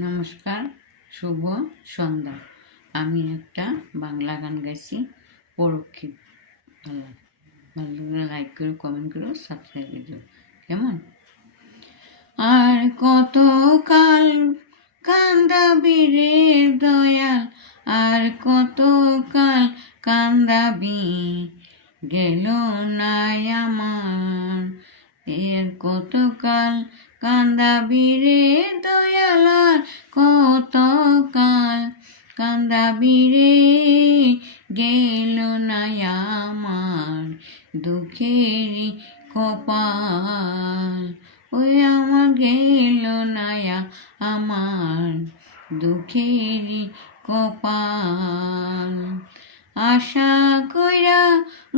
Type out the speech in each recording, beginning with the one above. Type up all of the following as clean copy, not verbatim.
নমস্কার, শুভ সন্ধ্যা। আমি একটা বাংলা গান গাইছি, পরক্ষিত। ভালো ভালো লাইক করো, কমেন্ট করো, সাবস্ক্রাইব করো। কেমন? আর কত কাল কান্দাবি রে দয়াল, আর কত কাল কান্দাবি, গেল না আমার এর কত কাল কান্দাবি রে দয়াল, আর কত কাল কান্দাবি রে, গেল না আমার দুঃখেরই কপাল। ওই আমার গেল না আমার দুঃখেরই কপাল। আশা কইরা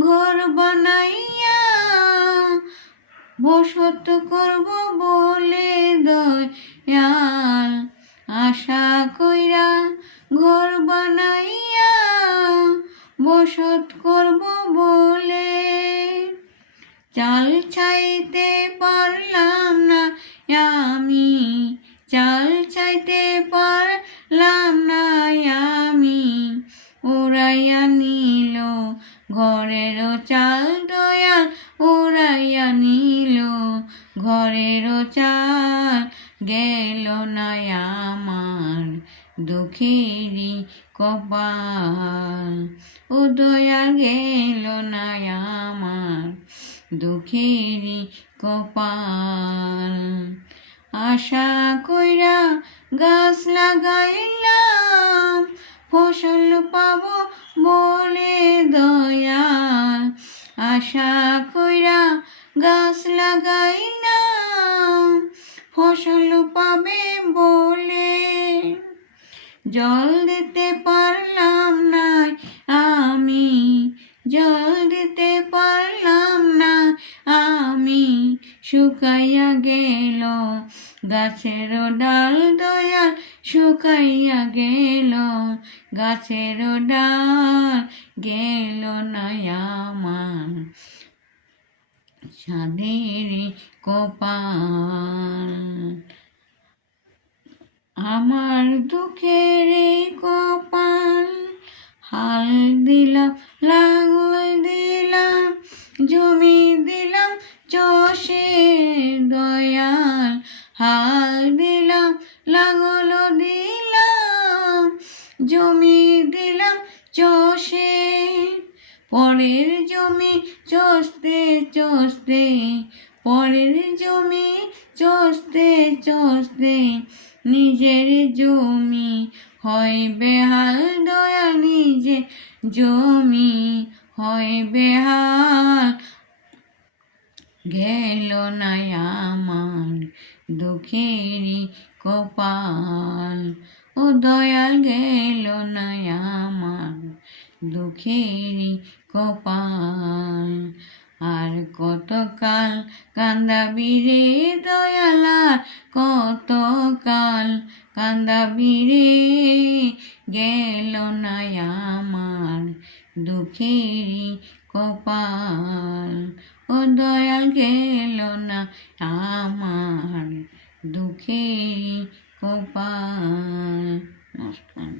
ঘর বানাইয়া বসত করব বলে দয়াল, আশা কইরা ঘর বানাইয়া বসত করব বলে, চাল চাইতে পারলাম না আমি, চাল চাইতে পারলাম না আমি, উড়াইয়া নিল ঘরেরও চাল দয়াল, উড়াইয়া নিল ঘরেরও চাল, গেল না আমার দুঃখেরই কপাল। ও দয়াল গেল না আমার দুঃখেরই কপাল। আশা কইরা গাছ লাগাইলাম ফসল পাবো বলে দয়াল, আশা কইরা গাছ লাগাইলাম ফসল পাবে বলে, জল দিতে পারলাম না আমি, জল দিতে পারলাম না আমি, শুকাইয়া গেল গাছের ডাল দয়াল, শুকাইয়া গেল গাছের ডাল, গেল না আমার সাধের কপাল। আমার দুঃখের কপাল, হাল দিলাম লাঙল দিলাম জমি দিলাম চষে দয়াল, হাল দিলাম লাঙল দিলাম জমি দিলাম চষে, পরের জমি চষতে চষতে, পরের জমি চষতে চষতে, নিজের জমি হয় বেহাল দয়াল, নিজে জমি হয় বেহাল, গেল না আমার দুঃখেরই কপাল। ও দয়াল গেল না আমার দুঃখেরই কপাল। আর কত কাল কান্দাবি রে দয়াল, আর কত কাল কান্দাবি রে, গেল না আমার দুঃখেরই কপাল। ও দয়াল গেল না আমার দুঃখেরই কপাল। নমস্কার।